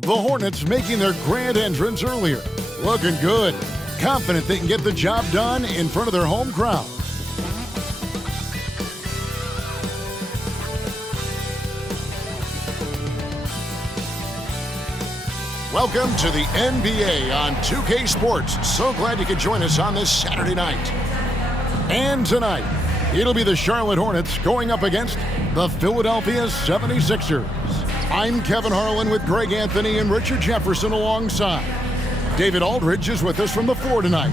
The Hornets making their grand entrance earlier. Looking good. Confident they can get the job done in front of their home crowd. Welcome to the NBA on 2K Sports. So glad you could join us on this Saturday night. And tonight, it'll be the Charlotte Hornets going up against the Philadelphia 76ers. I'm Kevin Harlan with Greg Anthony and Richard Jefferson alongside. David Aldridge is with us from the floor tonight.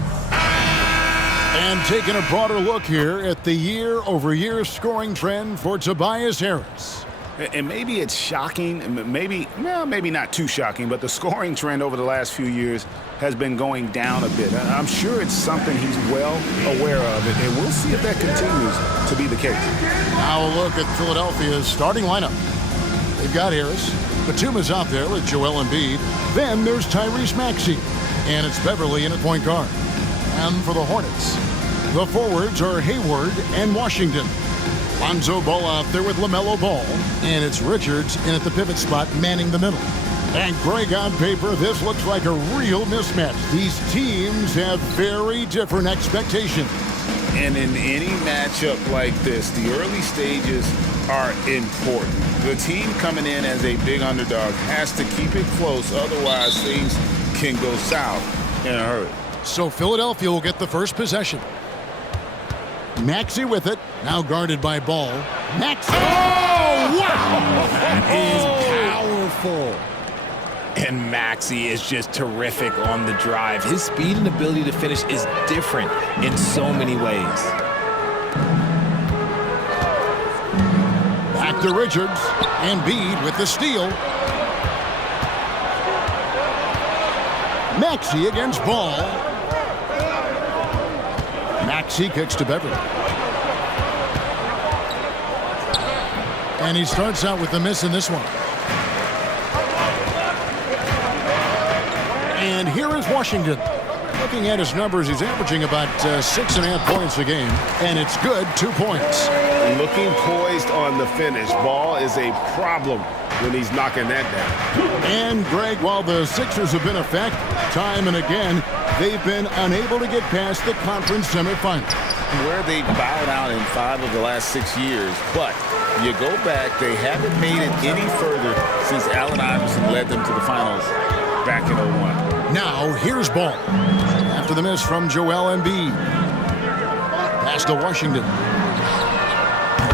And taking a broader look here at the year-over-year scoring trend for Tobias Harris. And maybe it's shocking, maybe not too shocking, but the scoring trend over the last few years has been going down a bit. I'm sure it's something he's well aware of, and we'll see if that continues to be the case. Now a look at Philadelphia's starting lineup. They've got Harris. Batum's out there with Joel Embiid. Then there's Tyrese Maxey. And it's Beverly in at point guard. And for the Hornets, the forwards are Hayward and Washington. Lonzo Ball out there with LaMelo Ball. And it's Richards in at the pivot spot manning the middle. And Greg, on paper, this looks like a real mismatch. These teams have very different expectations. And in any matchup like this, the early stages are important. The team coming in as a big underdog has to keep it close, otherwise things can go south in a hurry. So Philadelphia will get the first possession. Maxey with it, now guarded by Ball. Maxey! Oh, wow! That is powerful. And Maxey is just terrific on the drive. His speed and ability to finish is different in so many ways. Back to Richards. Embiid with the steal. Maxey against Ball. Maxey kicks to Beverly. And he starts out with the miss in this one. And here is Washington. Looking at his numbers, he's averaging about 6.5 points a game. And it's good, 2 points. Looking poised on the finish. Ball is a problem when he's knocking that down. And, Greg, while the Sixers have been effective time and again, they've been unable to get past the conference semifinals. Where they bowed out in 5 of the last 6 years. But you go back, they haven't made it any further since Allen Iverson led them to the finals back in 01. Now, here's Ball. After the miss from Joel Embiid. Pass to Washington.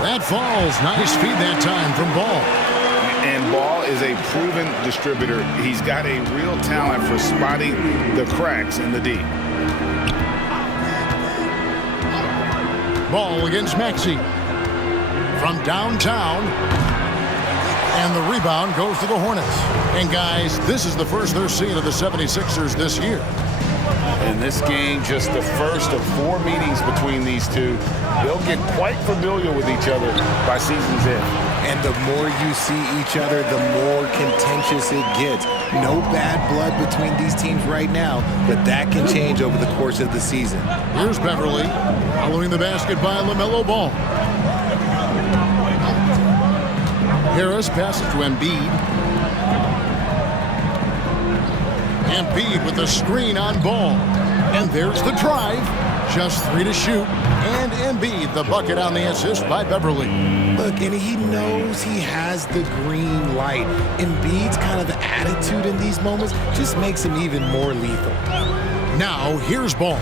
That falls. Nice feed that time from Ball. And Ball is a proven distributor. He's got a real talent for spotting the cracks in the D. Ball against Maxey. From downtown. And the rebound goes to the Hornets. And, guys, this is the first they're seeing of the 76ers this year. And this game, just the first of 4 meetings between these two. They'll get quite familiar with each other by season's end. And the more you see each other, the more contentious it gets. No bad blood between these teams right now, but that can change over the course of the season. Here's Beverly, following the basket by LaMelo Ball. Harris passes to Embiid. Embiid with the screen on Ball. And there's the drive. Just 3 to shoot. And Embiid, the bucket on the assist by Beverly. Look, and he knows he has the green light. Embiid's kind of the attitude in these moments just makes him even more lethal. Now, here's Ball.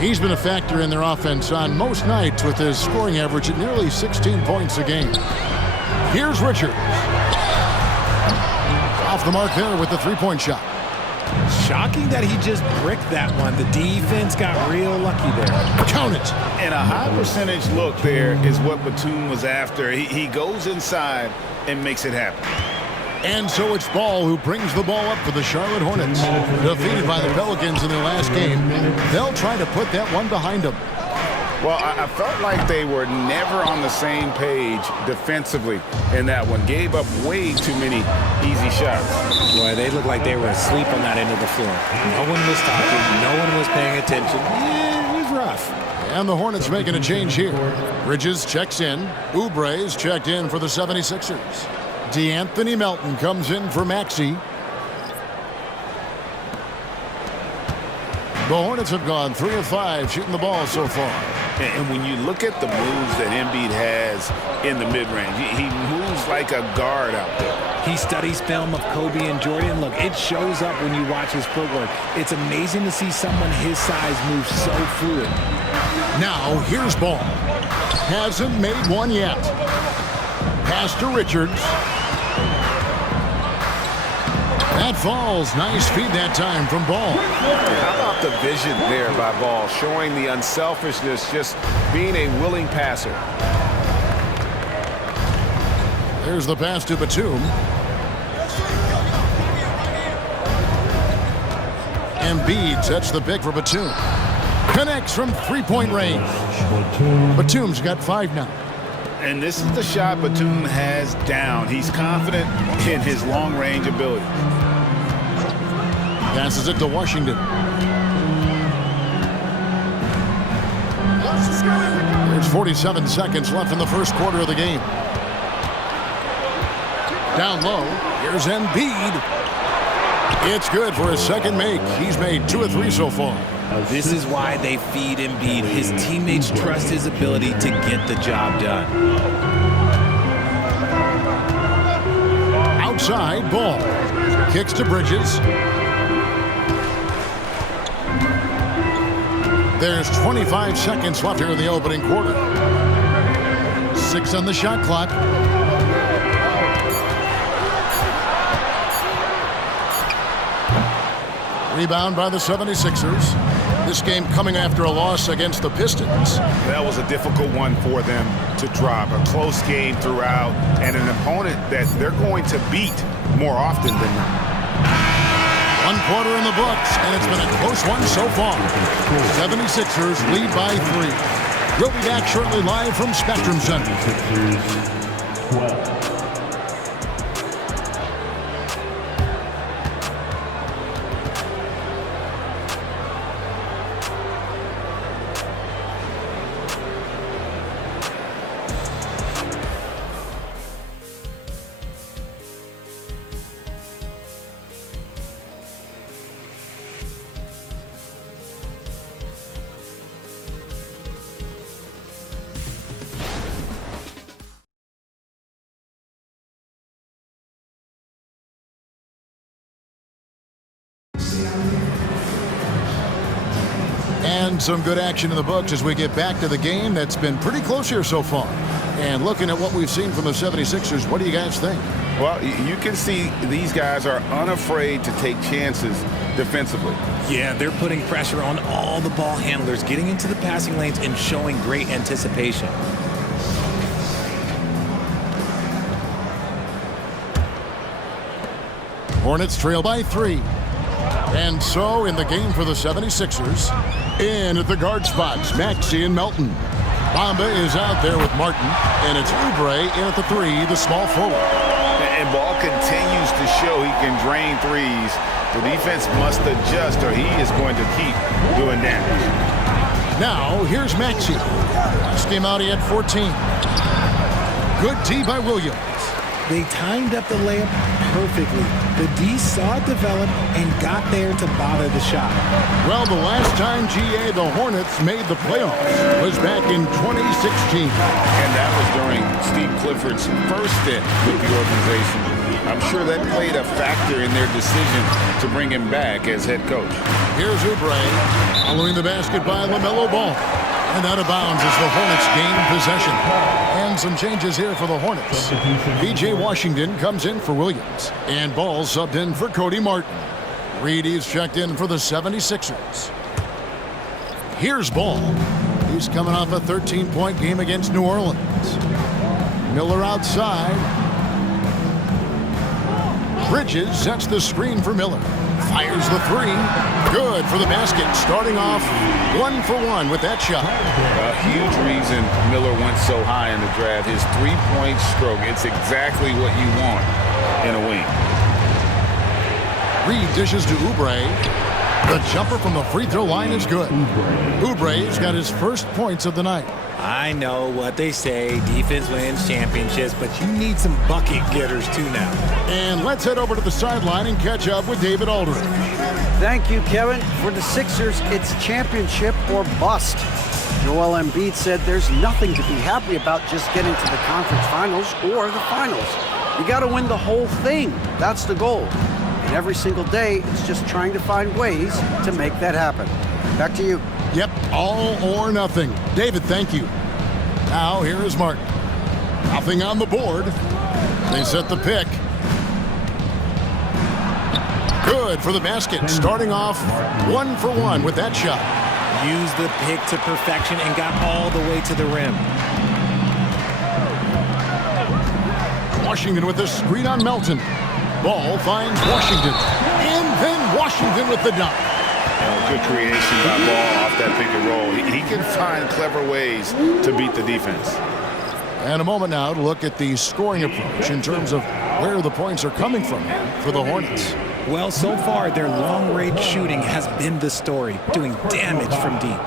He's been a factor in their offense on most nights with his scoring average at nearly 16 points a game. Here's Richards. Off the mark there with the three-point shot. Shocking that he just bricked that one. The defense got real lucky there. Count it. And a high percentage look there is what Batum was after. He goes inside and makes it happen. And so it's Ball who brings the ball up for the Charlotte Hornets. Defeated by the Pelicans in their last game, they'll try to put that one behind them. Well, I felt like they were never on the same page defensively in that one. Gave up way too many easy shots. Boy, they looked like they were asleep on that end of the floor. No one was talking. No one was paying attention. Yeah, it was rough. And the Hornets making a change here. Bridges checks in. Oubre's checked in for the 76ers. DeAnthony Melton comes in for Maxey. The Hornets have gone 3 of 5 shooting the ball so far. And when you look at the moves that Embiid has in the mid-range, he moves like a guard out there. He studies film of Kobe and Jordan. Look, it shows up when you watch his footwork. It's amazing to see someone his size move so fluid. Now, here's Ball. Hasn't made one yet. Pass to Richards. That falls. Nice feed that time from Ball. How about the vision there by Ball, showing the unselfishness, just being a willing passer. There's the pass to Batum. Embiid sets the pick for Batum. Connects from three-point range. Batum's got 5 now. And this is the shot Batum has down. He's confident in his long-range ability. Passes it to Washington. There's 47 seconds left in the first quarter of the game. Down low, here's Embiid. It's good for his second make. He's made 2 of 3 so far. This is why they feed Embiid. His teammates trust his ability to get the job done. Outside, Ball. Kicks to Bridges. There's 25 seconds left here in the opening quarter. 6 on the shot clock. Rebound by the 76ers. This game coming after a loss against the Pistons. That was a difficult one for them to drop. A close game throughout and an opponent that they're going to beat more often than not. 1 quarter in the books, and it's been a close one so far. 76ers lead by 3. We'll be back shortly live from Spectrum Center. And some good action in the books as we get back to the game that's been pretty close here so far. And looking at what we've seen from the 76ers, what do you guys think? Well, you can see these guys are unafraid to take chances defensively. Yeah, they're putting pressure on all the ball handlers, getting into the passing lanes and showing great anticipation. Hornets trail by 3. And so in the game for the 76ers, in at the guard spots, Maxey and Melton. Bamba is out there with Martin, and it's Oubre in at the 3, the small forward. And Ball continues to show he can drain threes. The defense must adjust or he is going to keep doing damage. Now, here's Maxey. Last game out, he had 14. Good D by Williams. They timed up the layup perfectly. The D saw it develop and got there to bother the shot. Well, the last time, GA, the Hornets made the playoffs was back in 2016. And that was during Steve Clifford's first stint with the organization. I'm sure that played a factor in their decision to bring him back as head coach. Here's Oubre following the basket by LaMelo Ball. And out of bounds as the Hornets gain possession. And some changes here for the Hornets. B.J. Washington comes in for Williams. And Ball subbed in for Cody Martin. Reedy's checked in for the 76ers. Here's Ball. He's coming off a 13-point game against New Orleans. Miller outside. Bridges sets the screen for Miller. Fires the 3. Good for the basket. Starting off 1 for 1 with that shot. A huge reason Miller went so high in the draft. His three-point stroke. It's exactly what you want in a wing. Reed dishes to Oubre. The jumper from the free throw line is good. Oubre's got his first points of the night. I know what they say, defense wins championships, but you need some bucket getters too now. And let's head over to the sideline and catch up with David Aldridge. Thank you, Kevin. For the Sixers, it's championship or bust. Joel Embiid said there's nothing to be happy about just getting to the conference finals or the finals. You got to win the whole thing. That's the goal. And every single day, it's just trying to find ways to make that happen. Back to you. Yep, all or nothing. David, thank you. Now, here is Martin. Nothing on the board. They set the pick. Good for the basket. Starting off 1 for 1 with that shot. Used the pick to perfection and got all the way to the rim. Washington with the screen on Melton. Ball finds Washington. And then Washington with the dunk. Good creation by Ball off that pick and roll. He can find clever ways to beat the defense. And a moment now to look at the scoring approach in terms of where the points are coming from for the Hornets. Well, so far, their long-range shooting has been the story, doing damage from deep.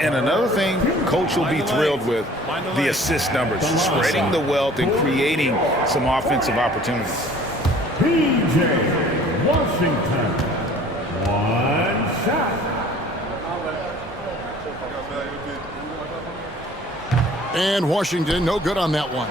And another thing Coach will be thrilled with, the assist numbers, spreading the wealth and creating some offensive opportunities. P.J. Washington, 1 shot. And Washington, no good on that one.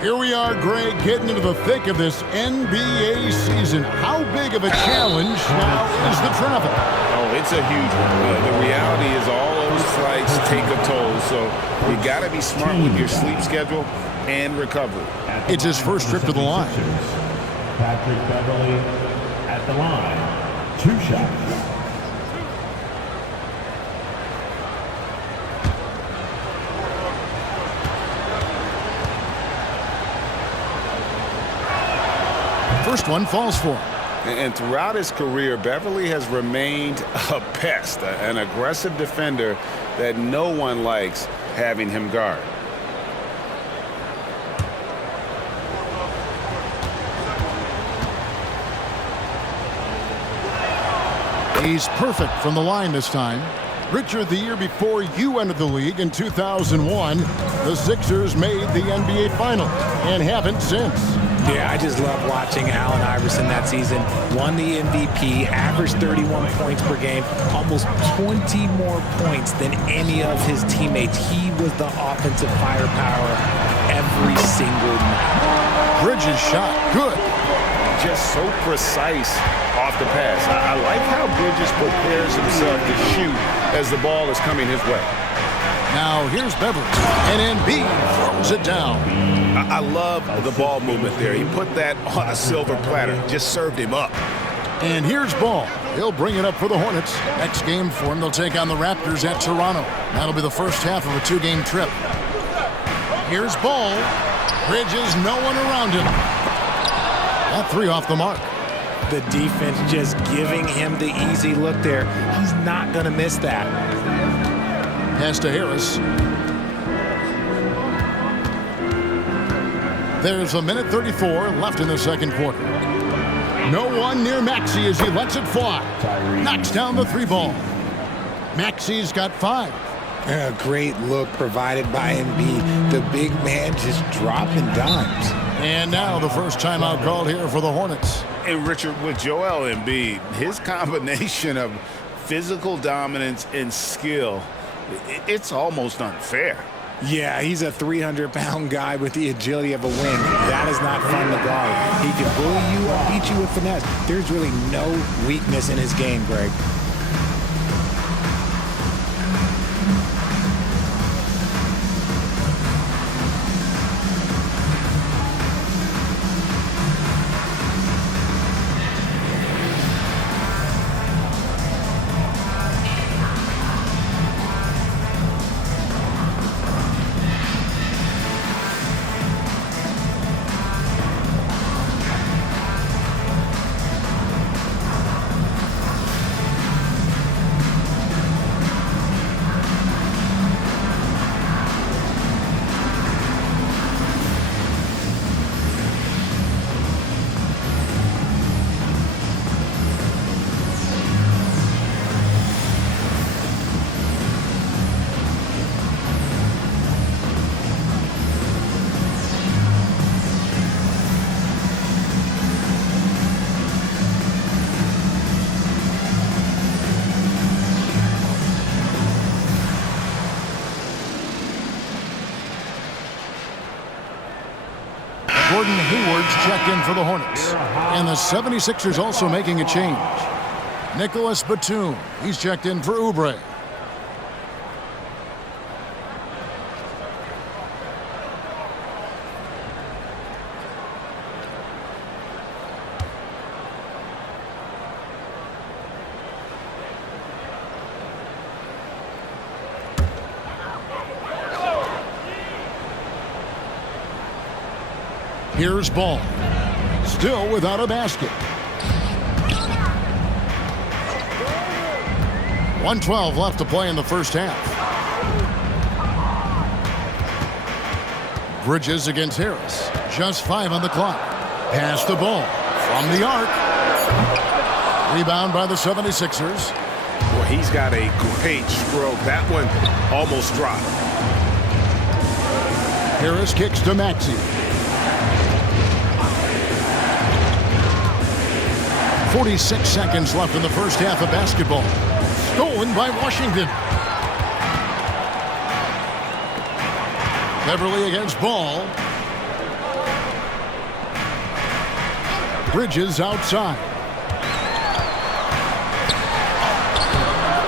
Here we are, Greg, getting into the thick of this NBA season. How big of a challenge now is the travel? Oh, it's a huge one. The reality is all those flights take a toll, so you got to be smart with your sleep schedule and recovery. It's his first trip to the line. Patrick Beverly at the line. 2 shots. First one falls for him. And throughout his career, Beverly has remained a pest, an aggressive defender that no one likes having him guard. He's perfect from the line this time. Richard, the year before you entered the league in 2001, the Sixers made the NBA Finals and haven't since. Yeah, I just love watching Allen Iverson that season. Won the MVP, averaged 31 points per game, almost 20 more points than any of his teammates. He was the offensive firepower every single night. Bridges shot, good. Just so precise off the pass. I like how Bridges prepares himself to shoot as the ball is coming his way. Now here's Beverly, and Embiid throws it down. I love the ball movement there. He put that on a silver platter, just served him up. And here's Ball. He'll bring it up for the Hornets. Next game for him, they'll take on the Raptors at Toronto. That'll be the first half of a 2-game trip. Here's Ball. Bridges, no one around him. That 3 off the mark. The defense just giving him the easy look there. He's not going to miss that. Pass to Harris. There's 1:34 left in the second quarter. No one near Maxey as he lets it fly. Knocks down the 3 ball. Maxey's got 5. A great look provided by Embiid. The big man just dropping dimes. And now the first timeout called here for the Hornets. And Richard, with Joel Embiid, his combination of physical dominance and skill, it's almost unfair. Yeah, he's a 300-pound guy with the agility of a wing. That is not fun to guard. He can bully you or beat you with finesse. There's really no weakness in his game, Greg. checked in for the Hornets. And the 76ers also making a change. Nicholas Batum, he's checked in for Oubre. Here's Ball. Still without a basket. 1:12 left to play in the first half. Bridges against Harris. Just 5 on the clock. Pass the ball from the arc. Rebound by the 76ers. Well, he's got a great stroke. That one almost dropped. Harris kicks to Maxey. 46 seconds left in the first half of basketball. Stolen by Washington. Beverly against Ball. Bridges outside.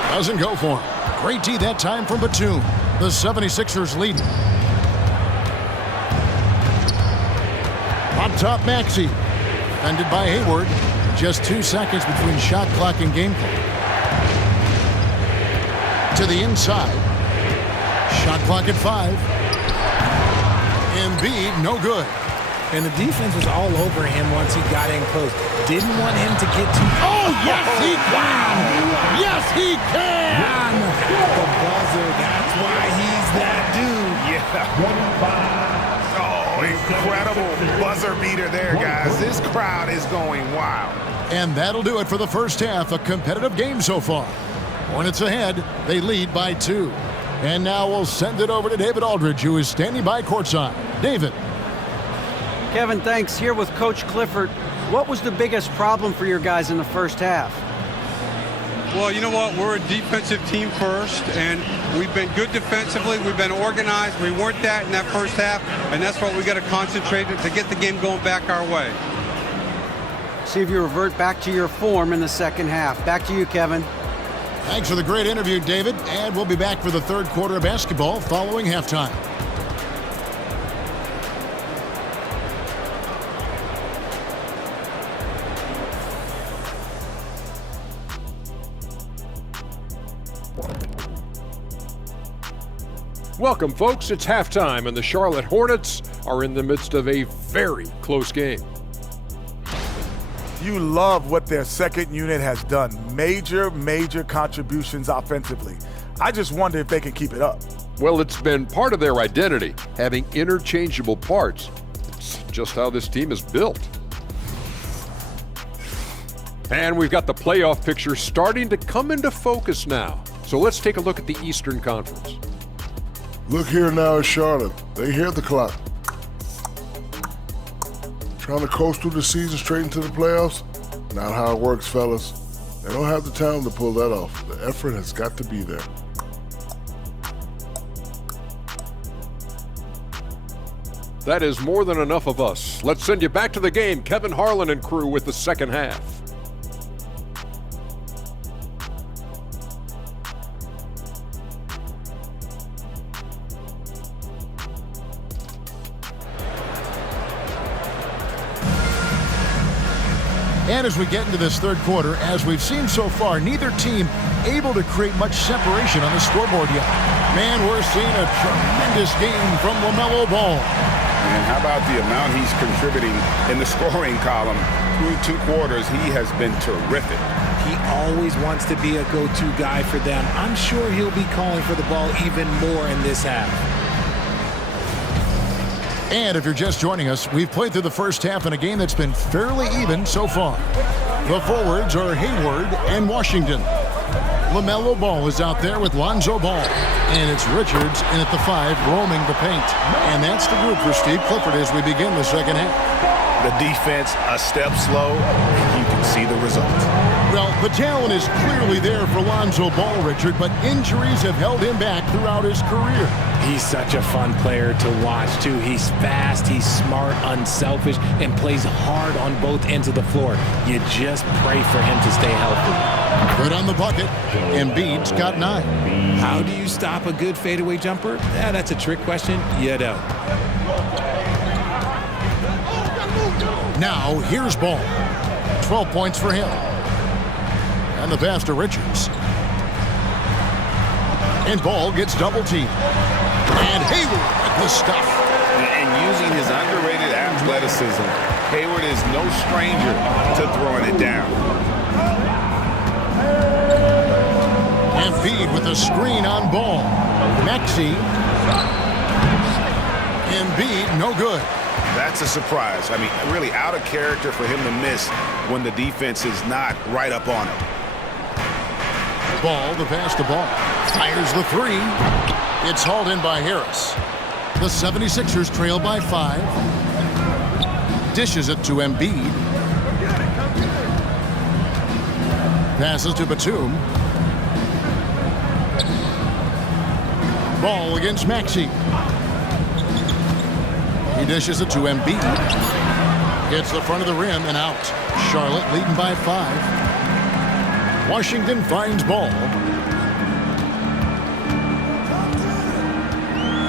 Doesn't go for him. Great D that time from Batum. The 76ers lead. Up top, Maxey. Defended by Hayward. Just 2 seconds between shot clock and game clock. To the inside. Shot clock at 5. Embiid, no good. And the defense was all over him once he got in close. Didn't want him to get too... Oh, yes, he can! Yes, he can! The buzzer, that's why he's that dude. Yeah. Oh, incredible buzzer beater there, guys. This crowd is going wild. And that'll do it for the first half. A competitive game so far. Hornets ahead. They lead by 2. And now we'll send it over to David Aldridge, who is standing by courtside. David. Kevin, thanks. Here with Coach Clifford. What was the biggest problem for your guys in the first half? Well, you know what? We're a defensive team first, and we've been good defensively. We've been organized. We weren't that in that first half, and that's what we got to concentrate on to get the game going back our way. See if you revert back to your form in the second half. Back to you, Kevin. Thanks for the great interview, David. And we'll be back for the third quarter of basketball following halftime. Welcome, folks. It's halftime, and the Charlotte Hornets are in the midst of a very close game. You love what their second unit has done. Major contributions offensively. I just wonder if they can keep it up. Well, it's been part of their identity, having interchangeable parts. It's just how this team is built. And we've got the playoff picture starting to come into focus now. So let's take a look at the Eastern Conference. Look here now at Charlotte. They hear the clock. Trying to coast through the season straight into the playoffs? Not how it works, fellas. They don't have the talent to pull that off. The effort has got to be there. That is more than enough of us. Let's send you back to the game. Kevin Harlan and crew with the second half. And as we get into this third quarter, as we've seen so far, neither team able to create much separation on the scoreboard yet. Man, we're seeing a tremendous game from LaMelo Ball. And how about the amount he's contributing in the scoring column? Through 2 quarters, he has been terrific. He always wants to be a go-to guy for them. I'm sure he'll be calling for the ball even more in this half. And if you're just joining us, we've played through the first half in a game that's been fairly even so far. The forwards are Hayward and Washington. LaMelo Ball is out there with Lonzo Ball. And it's Richards in at the 5, roaming the paint. And that's the group for Steve Clifford as we begin the second half. The defense a step slow, and you can see the results. Well, the talent is clearly there for Lonzo Ball, Richard, but injuries have held him back throughout his career. He's such a fun player to watch, too. He's fast, he's smart, unselfish, and plays hard on both ends of the floor. You just pray for him to stay healthy. Good on the bucket. Embiid's got 9. How do you stop a good fadeaway jumper? That's a trick question. You don't. Now, here's Ball. 12 points for him. And the pass to Richards. And Ball gets double-teamed. And Hayward with the stuff. And using his underrated athleticism, Hayward is no stranger to throwing it down. Embiid with a screen on Ball. Maxey. Embiid, no good. That's a surprise. I mean, really out of character for him to miss when the defense is not right up on him. Ball, the pass to Ball. Fires the 3. It's hauled in by Harris. The 76ers trail by 5. Dishes it to Embiid. Passes to Batum. Ball against Maxey. He dishes it to Embiid. Hits the front of the rim and out. Charlotte leading by 5. Washington finds Ball.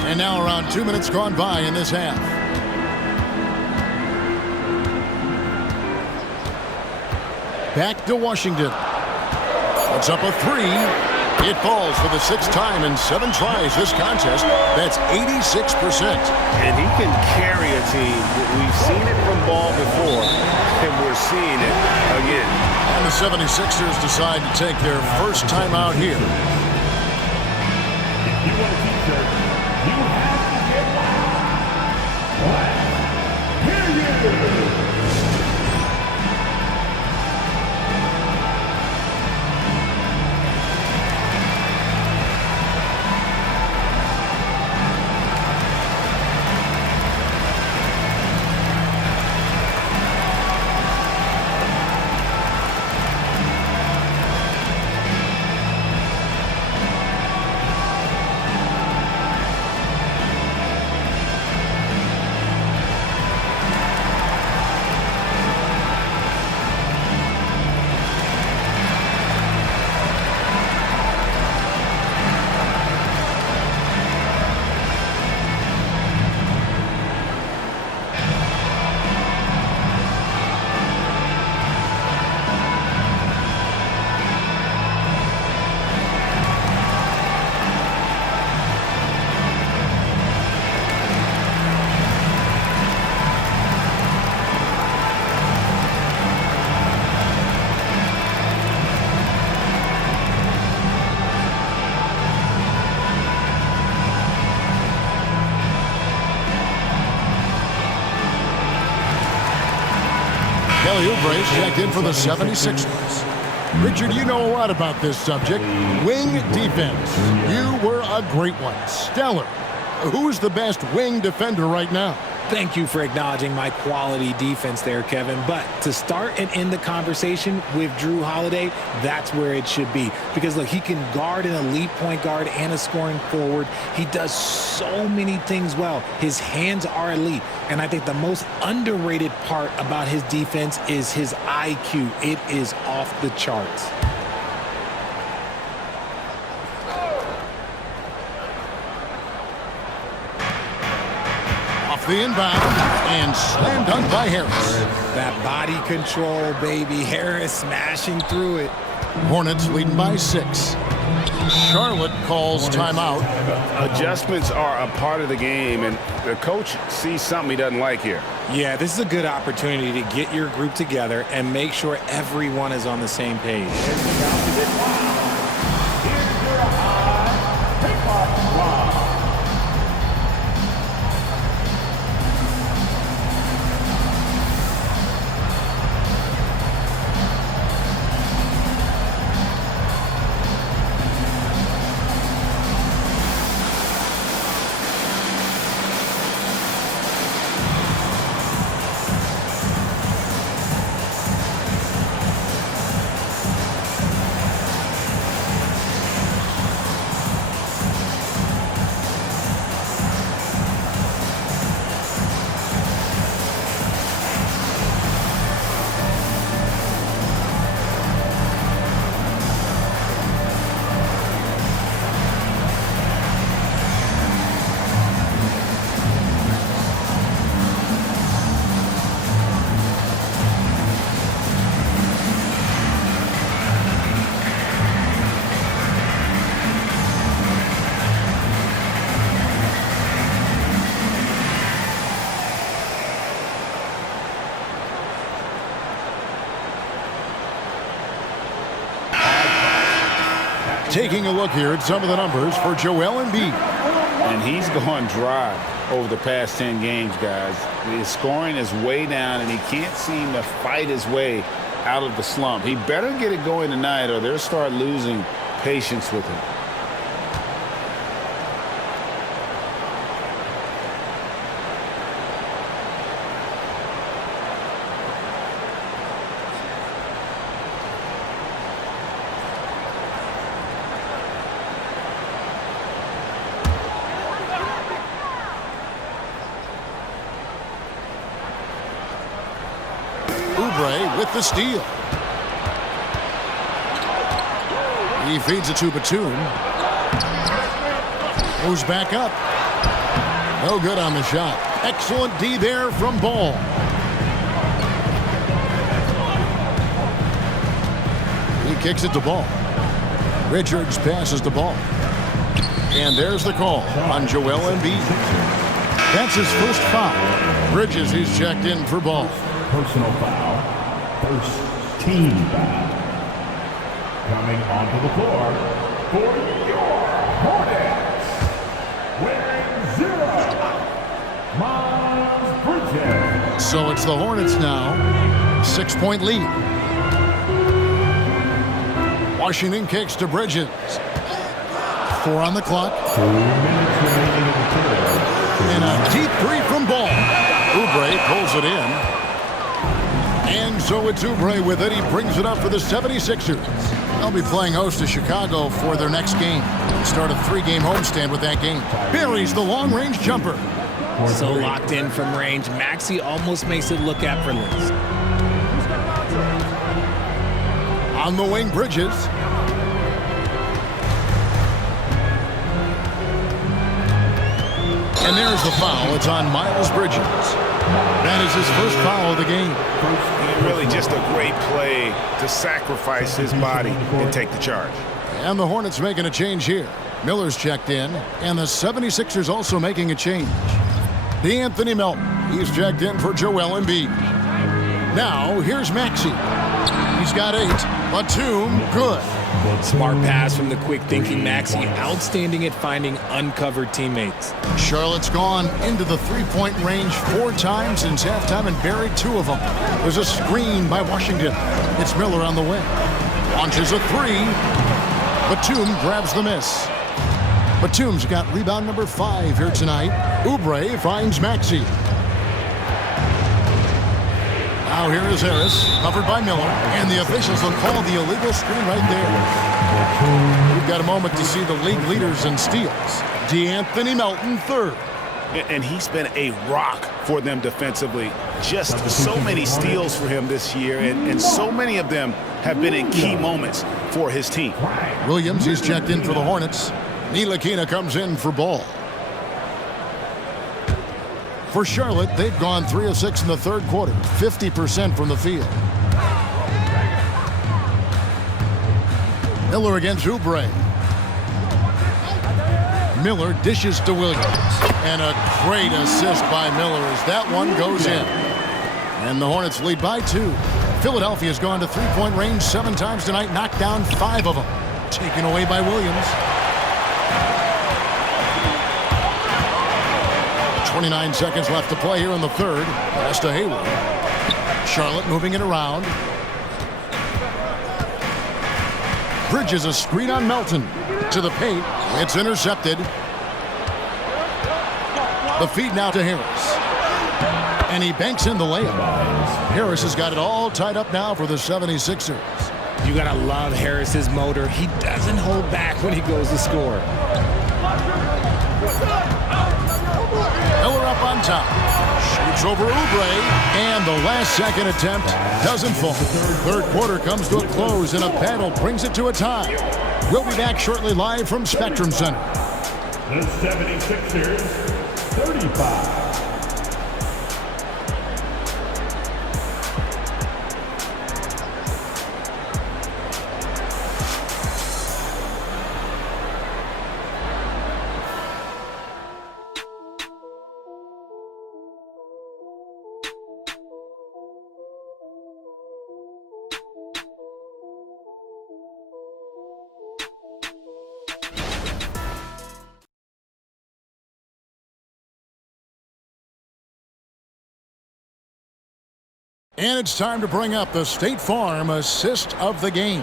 And now around 2 minutes gone by in this half. Back to Washington. It's up a 3. It falls for the 6th time in 7 tries this contest. That's 86%. And he can carry a team. We've seen it from Ball before, and we're seeing it again. And the 76ers decide to take their first time out here. If you want a t-shirt, you have to get one. Period. Kelly Oubre checked in for the 76ers. Richard, you know a lot about this subject. Wing defense. You were a great one. Stellar. Who's the best wing defender right now? Thank you for acknowledging my quality defense there, Kevin. But to start and end the conversation with Jrue Holiday, that's where it should be. Because, look, he can guard an elite point guard and a scoring forward. He does so many things well. His hands are elite. And I think the most underrated part about his defense is his IQ. It is off the charts. The inbound and slam dunk by Harris. That body control, baby. Harris smashing through it. Hornets leading by 6. Charlotte calls timeout. Adjustments are a part of the game, and the coach sees something he doesn't like here. Yeah, this is a good opportunity to get your group together and make sure everyone is on the same page. Taking a look here at some of the numbers for Joel Embiid. And he's gone dry over the past 10 games, guys. His scoring is way down, and he can't seem to fight his way out of the slump. He better get it going tonight, or they'll start losing patience with him. With the steal. He feeds it to Batum. Goes back up. No good on the shot. Excellent D there from Ball. He kicks it to Ball. Richards passes the ball. And there's the call on Joel Embiid. That's his first foul. Bridges, he's checked in for Ball. Personal foul. First team foul. Coming onto the floor for your Hornets. Wearing 0, Miles Bridges. So it's the Hornets now. 6-point lead. Washington kicks to Bridges. 4 on the clock. 2 minutes remaining in the third. And a deep three from Ball. Oubre pulls it in. And so it's Oubre with it. He brings it up for the 76ers. They'll be playing host to Chicago for their next game. They start a 3-game homestand with that game. Buries the long-range jumper. So locked in from range, Maxey almost makes it look effortless. On the wing, Bridges. And there's the foul. It's on Miles Bridges. That is his first foul of the game. And really just a great play to sacrifice his body and take the charge. And the Hornets making a change here. Miller's checked in, and the 76ers also making a change. D'Anthony Melton, he's checked in for Joel Embiid. Now, here's Maxey. He's got 8. Batum, good. Smart pass from the quick-thinking Maxey. Outstanding at finding uncovered teammates. Charlotte's gone into the 3-point range 4 times since halftime and buried 2 of them. There's a screen by Washington. It's Miller on the wing. Launches a 3. Batum grabs the miss. Batum's got rebound number 5 here tonight. Oubre finds Maxey. Now here is Harris, covered by Miller, and the officials will call the illegal screen right there. We've got a moment to see the league leaders in steals. D'Anthony Melton, 3rd. And he's been a rock for them defensively. Just so many steals for him this year, and so many of them have been in key moments for his team. Williams, he's checked in for the Hornets. Ntilikina comes in for Ball. For Charlotte, they've gone 3 of 6 in the 3rd quarter, 50% from the field. Miller against Oubre. Miller dishes to Williams. And a great assist by Miller as that one goes in. And the Hornets lead by 2. Philadelphia's gone to 3-point range 7 times tonight, knocked down 5 of them. Taken away by Williams. 29 seconds left to play here in the 3rd. Pass to Hayward. Charlotte moving it around. Bridges a screen on Melton. To the paint. It's intercepted. The feed now to Harris. And he banks in the layup. Harris has got it all tied up now for the 76ers. You gotta love Harris's motor. He doesn't hold back when he goes to score. Miller up on top. Shoots over Oubre. And the last-second attempt doesn't fall. 3rd quarter comes to a close, and a battle brings it to a tie. We'll be back shortly live from Spectrum Center. The 76ers, 35. And it's time to bring up the State Farm assist of the game.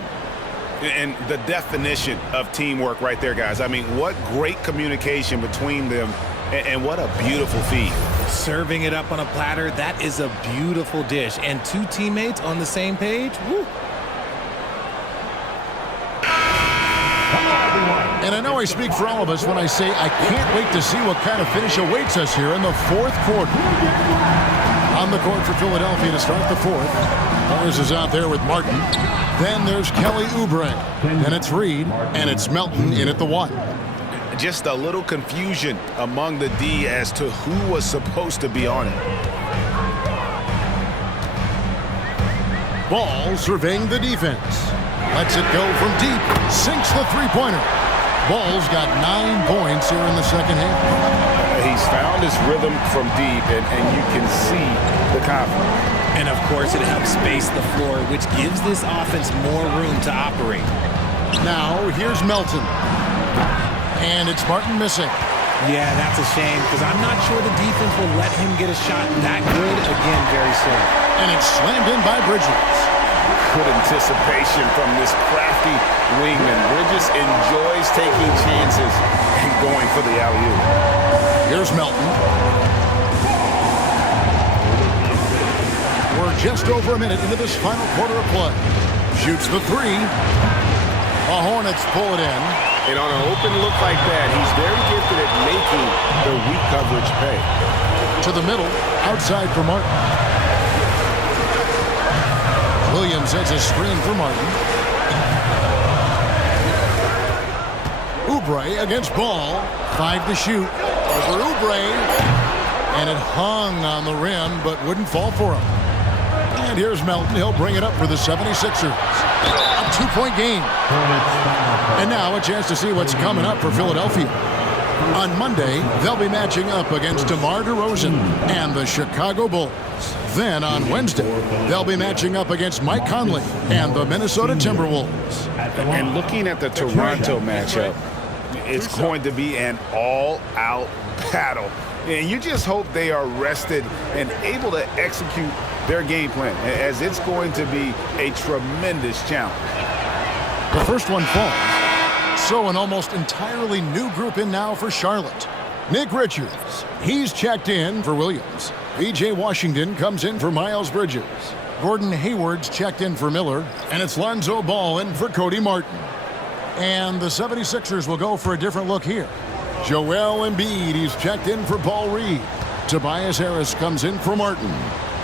And the definition of teamwork right there, guys. I mean, what great communication between them, and what a beautiful feed. Serving it up on a platter, that is a beautiful dish. And two teammates on the same page, woo. And I know I speak for all of us when I say I can't wait to see what kind of finish awaits us here in the fourth quarter. On the court for Philadelphia to start the fourth. Morris is out there with Martin. Then there's Kelly Oubre. Then it's Reed. And it's Melton in at the one. Just a little confusion among the D as to who was supposed to be on it. Ball surveying the defense. Lets it go from deep. Sinks the three-pointer. Ball's got 9 points here in the second half. He's found his rhythm from deep, and you can see the confidence. And, of course, it helps space the floor, which gives this offense more room to operate. Now, here's Melton. And it's Martin missing. Yeah, that's a shame, because I'm not sure the defense will let him get a shot that good again very soon. And it's slammed in by Bridges. Good anticipation from this crafty wingman. Bridges enjoys taking chances and going for the alley-oop. Here's Melton. We're just over a minute into this final quarter of play. Shoots the three. The Hornets pull it in. And on an open look like that, he's very gifted at making the weak coverage pay. To the middle, outside for Martin. Williams has a screen for Martin. Oubre against Ball. 5 to shoot. Over Oubre. And it hung on the rim, but wouldn't fall for him. And here's Melton. He'll bring it up for the 76ers. A 2-point game. And now a chance to see what's coming up for Philadelphia. On Monday, they'll be matching up against DeMar DeRozan and the Chicago Bulls. Then on Wednesday, they'll be matching up against Mike Conley and the Minnesota Timberwolves. And looking at the Toronto matchup, it's going to be an all-out battle. And you just hope they are rested and able to execute their game plan, as it's going to be a tremendous challenge. The first one falls. So an almost entirely new group in now for Charlotte. Nick Richards, he's checked in for Williams. P.J. Washington comes in for Miles Bridges. Gordon Hayward's checked in for Miller. And it's Lonzo Ball in for Cody Martin. And the 76ers will go for a different look here. Joel Embiid, he's checked in for Paul Reed. Tobias Harris comes in for Martin.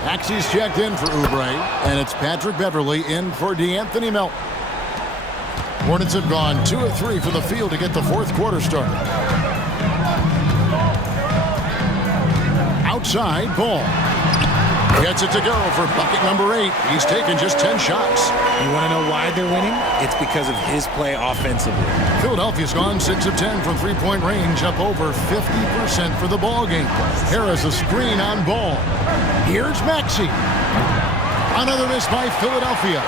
Maxey's checked in for Oubre. And it's Patrick Beverly in for DeAnthony Melton. Hornets have gone 2 of 3 for the field to get the fourth quarter started. Outside, Ball. Gets it to go for bucket number 8. He's taken just 10 shots. You want to know why they're winning? It's because of his play offensively. Philadelphia's gone 6 of 10 from three-point range, up over 50% for the ball game. Harris a screen on Ball. Here's Maxey. Another miss by Philadelphia.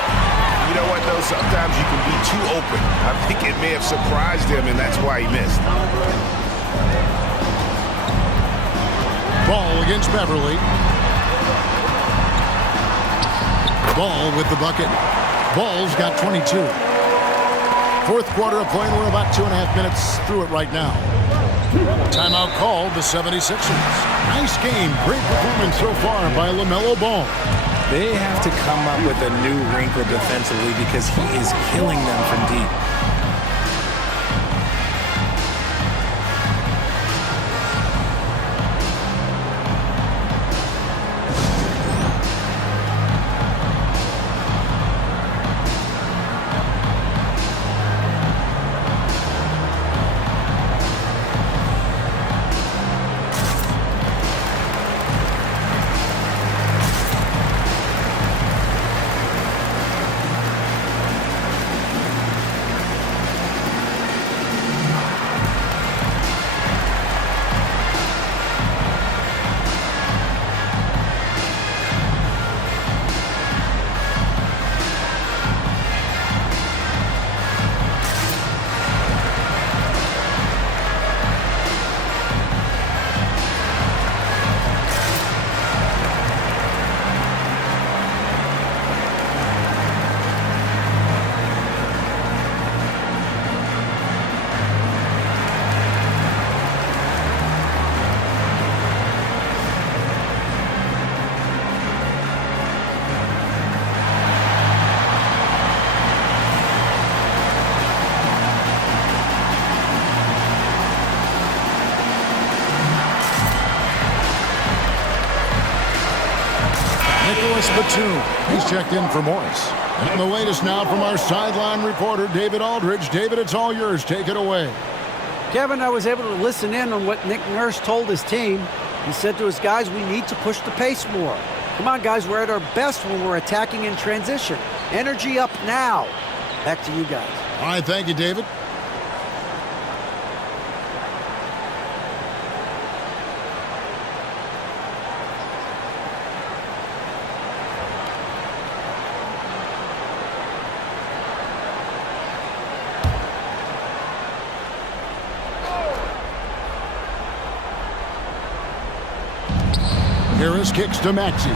You know what, though? Sometimes you can be too open. I think it may have surprised him, and that's why he missed. Ball against Beverly. Ball with the bucket. Ball's got 22. Fourth quarter of play, and we're about 2.5 minutes through it right now. Timeout called the 76ers. Nice game. Great performance so far by LaMelo Ball. They have to come up with a new wrinkle defensively because he is killing them from deep. checked in for Morris. And the latest now from our sideline reporter, David Aldridge. David, it's all yours. Take it away. Kevin, I was able to listen in on what Nick Nurse told his team. He said to his guys, we need to push the pace more. Come on, guys, we're at our best when we're attacking in transition. Energy up now. Back to you guys. All right, thank you, David. Harris kicks to Maxey.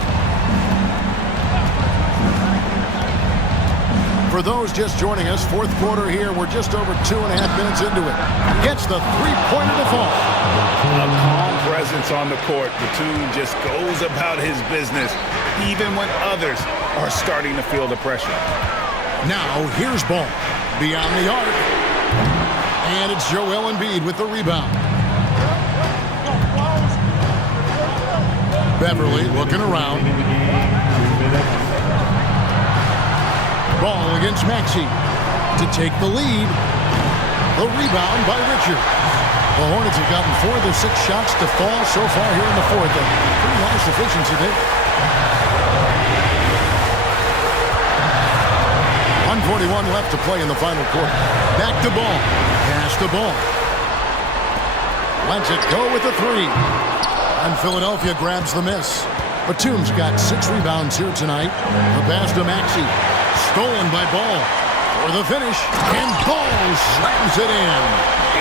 For those just joining us, fourth quarter here. We're just over 2.5 minutes into it. Gets the three-pointer to fall. A calm presence on the court. Batum just goes about his business, even when others are starting to feel the pressure. Now, here's ball. Beyond the arc. And it's Joel Embiid with the rebound. Beverly looking around. Ball against Maxey to take the lead. The rebound by Richard. The Hornets have gotten 4 of their 6 shots to fall so far here in the fourth. A pretty nice efficiency there. 141 left to play in the final quarter. Back to ball. Pass the ball. Lets it go with the 3. And Philadelphia grabs the miss. Batum's got 6 rebounds here tonight. The pass to Maxey. Stolen by Ball. For the finish. And Ball slams it in.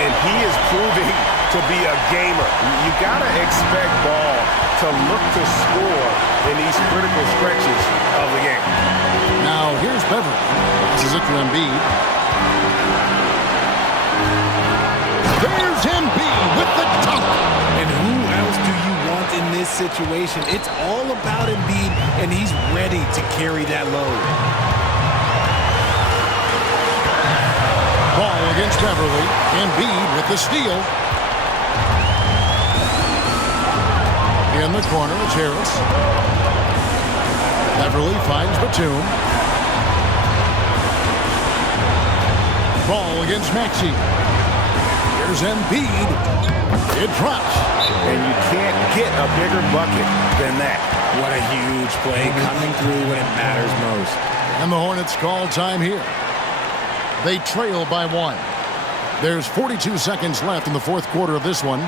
And he is proving to be a gamer. You got to expect Ball to look to score in these critical stretches of the game. Now, here's Beverly. This is it to Embiid. There's Embiid with the dunk. And who else do you want in this situation? It's all about Embiid, and he's ready to carry that load. Ball against Beverly. Embiid with the steal. In the corner, it's Harris. Beverly finds Batum. Ball against Maxey. Here's Embiid. It drops. And you can't get a bigger bucket than that. What a huge play coming through when it matters most. And the Hornets call time here. They trail by 1. There's 42 seconds left in the fourth quarter of this one.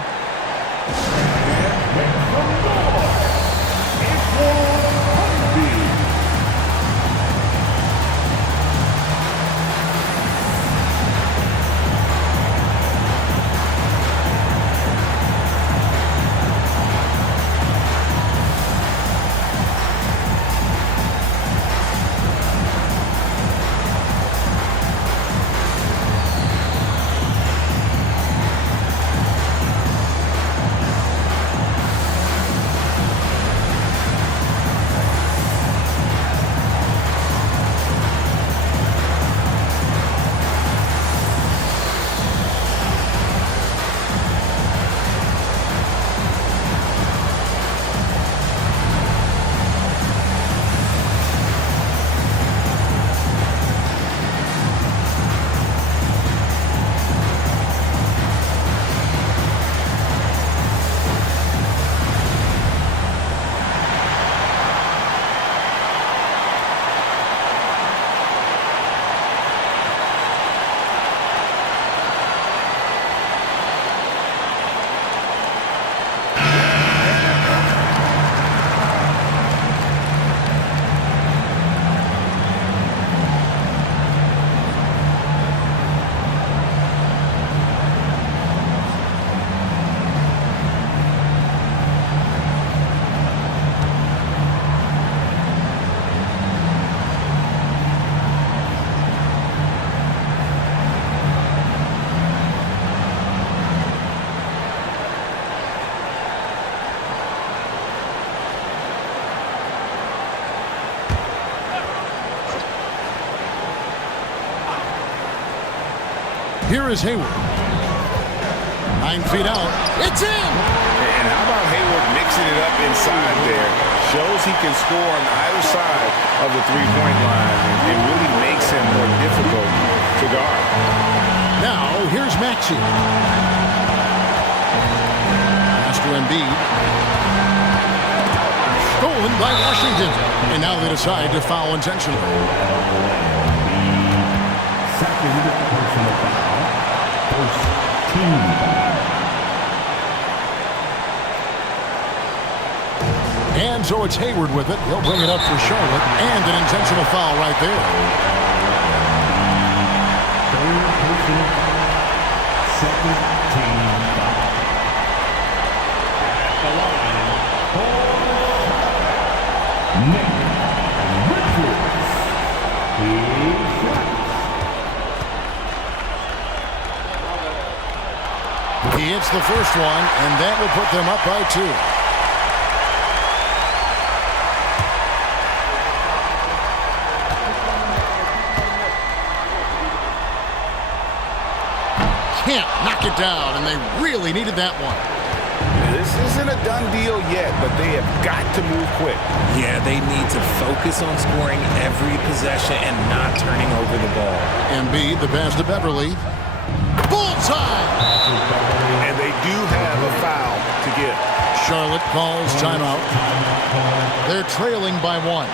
Here is Hayward. 9 feet out. It's in! And how about Hayward mixing it up inside there? Shows he can score on either side of the three-point line and really makes him more difficult to guard. Now, here's Maxey. Master Embiid. Stolen by Washington. And now they decide to foul intentionally. Second personal foul. First team foul. And so it's Hayward with it. He'll bring it up for Charlotte. And an intentional foul right there. Third personal foul. Second team foul. At the line, Nick Richards. He hits the first one, and that will put them up by 2. Can't knock it down, and they really needed that one. This isn't a done deal yet, but they have got to move quick. Yeah, they need to focus on scoring every possession and not turning over the ball. Embiid, the pass to Beverly. Bullseye! And they do have a foul to give. Charlotte calls timeout. They're trailing by 1.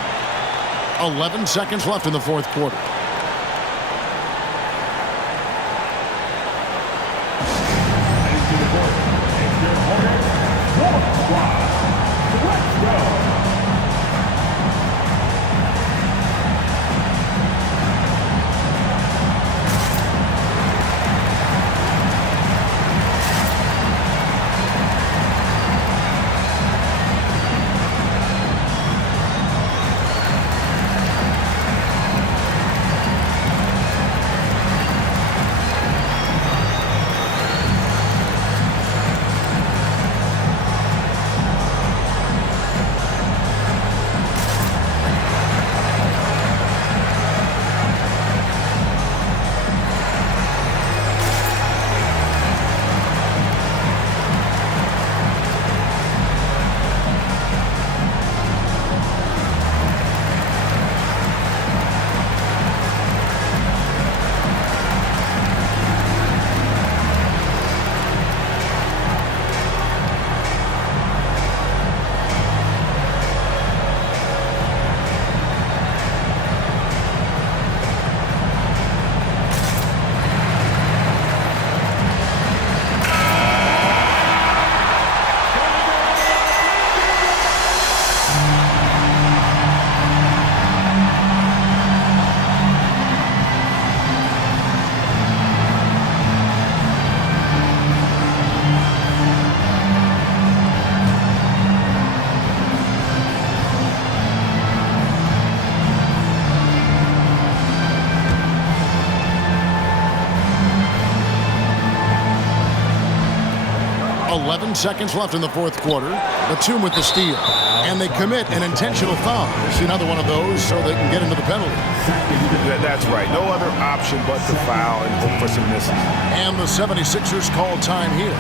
11 seconds left in the fourth quarter. Let's go. Seconds left in the fourth quarter. Batum with the steal. And they commit an intentional foul. See another one of those so they can get into the penalty. That's right. No other option but to foul and hope for some misses. And the 76ers call time here.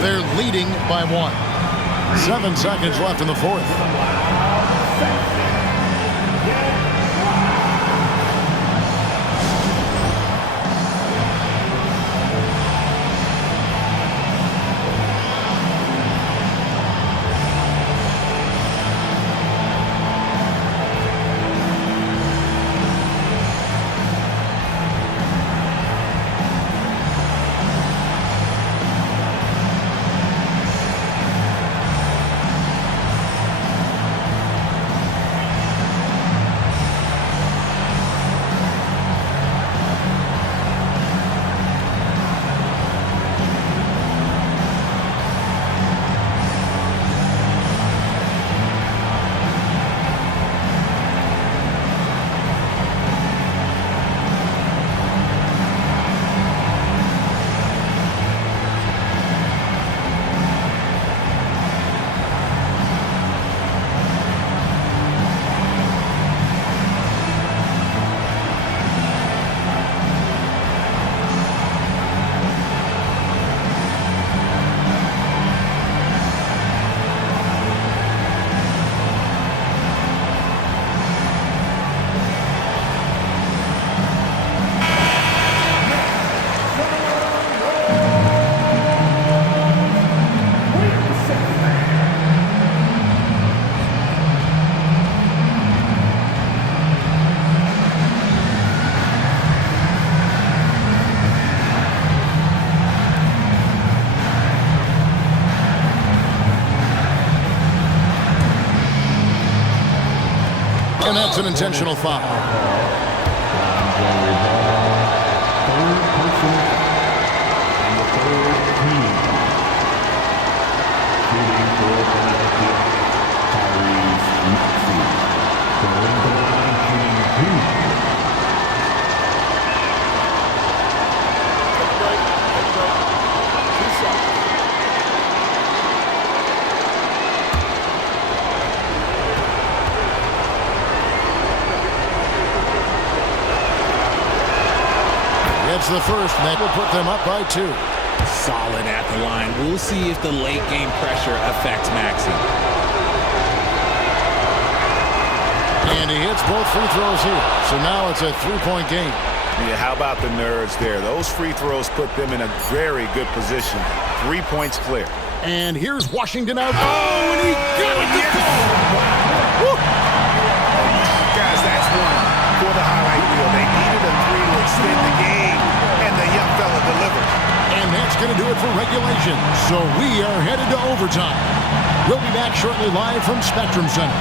They're leading by 1. 7 seconds left in the fourth. And that's an intentional foul. Third personal and the third team. Shooting for Philadelphia, Tyrese Maxey. Going to the line, shooting 2. It's the first, and that will put them up by 2. Solid at the line. We'll see if the late game pressure affects Maxey. And he hits both free throws here. So now it's a 3-point game. Yeah, how about the nerds there? Those free throws put them in a very good position. 3 points clear. And here's Washington out. Oh, and he got it to go. Woo. Guys, that's one for the highlight reel. They needed a 3 to extend the game, and the young fella delivered. And that's going to do it for regulation. So we are headed to overtime. We'll be back shortly live from Spectrum Center.